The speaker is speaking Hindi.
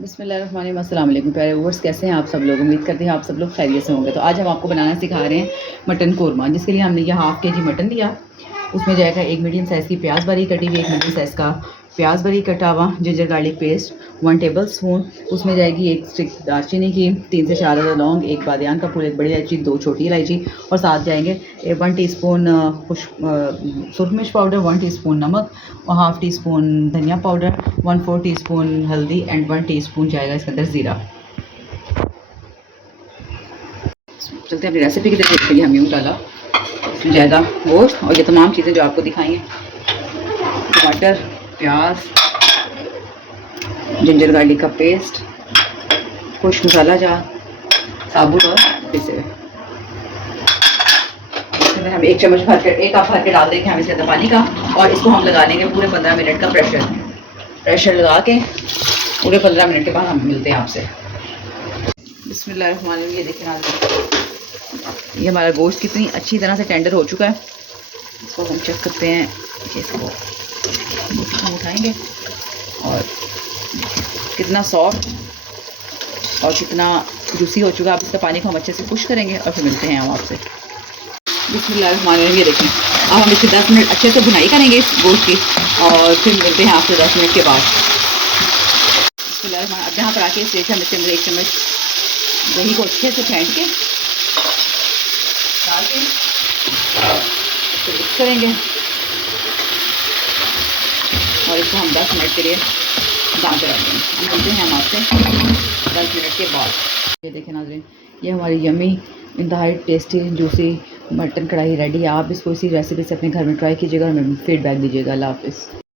बिस्मिल्लाहिर्रहमानिर्रहीम। अस्सलाम वालेकुम प्यारे व्यूअर्स, कैसे हैं आप सब लोग। उम्मीद करते हैं आप सब लोग खैरियत से होंगे। तो आज हम आपको बनाना सिखा रहे हैं मटन कोरमा, जिसके लिए हमने यह हाफ़ के जी मटन लिया। उसमें जाएगा एक मीडियम साइज़ की प्याज बारीक कटी हुई, एक मीडियम साइज़ का प्याज बारीक कटा हुआ, ginger garlic paste 1 table spoon. उसमें जाएगी एक स्टिक दालचीनी की, 3 से 4 अदद लौंग, एक बादियान का फूल, एक बड़ी इलायची, 2 छोटी इलायची, और साथ जाएंगे 1 टीस्पून सुरख मिर्च पाउडर, 1 टीस्पून नमक और हाफ़ टी स्पून धनिया पाउडर, 1/4 टीस्पून हल्दी एंड 1 टीस्पून जाएगा इसके अंदर ज़ीरा। चलते हैं अपनी रेसिपी की तरफ। इसके लिए हम यूँ डाला, इसमें जाएगा गोश्त और ये तमाम चीज़ें जो आपको दिखाई हैं, टमाटर, प्याज, जिंजर गार्लिक का पेस्ट, खुश मसाला जार, साबुत और पिसे हुए। इसके अंदर हम 1 चम्मच भर कर, 1 कप भर के डाल देंगे हम इसके अंदर पानी का, और इसको हम लगा लेंगे पूरे 15 मिनट का प्रेशर लगा के। पूरे 15 मिनट के बाद हम मिलते हैं आपसे। बिस्मिल्लाहिर्रहमानिर्रहीम। ये देखिए ये हमारा गोश्त कितनी अच्छी तरह से टेंडर हो चुका है। इसको हम चेक करते हैं, इसको हम उठाएंगे और कितना सॉफ्ट और कितना जूसी हो चुका है। अब इसका पानी को हम अच्छे से खुश करेंगे और फिर मिलते हैं हम आपसे। बिस्मिल्लाहिर्रहमानिर्रहीम। ये देखें, अब हम इसे 10 मिनट अच्छे से भुनाई करेंगे इस गोश्त की, और फिर मिलते हैं आपसे 10 मिनट के बाद। बिस्मिल्लाहिर्रहमानिर्रहीम। अब यहाँ पर आके इस हम इसके अंदर 1 चम्मच दही को अच्छे से फेंट के डाल के इसको मिक्स करेंगे, और इसको हम 10 मिनट के लिए दम पे रख देंगे। हम मिलते हैं हम आपसे 10 मिनट के बाद। ये देखें नाज़रीन, ये हमारी यमी इंतहाई टेस्टी जूसी मटन कढ़ाई रेडी है। आप इसको इसी रेसिपी से अपने घर में ट्राई कीजिएगा और हमें फीडबैक दीजिएगा। अल्लाह हाफ़िज़।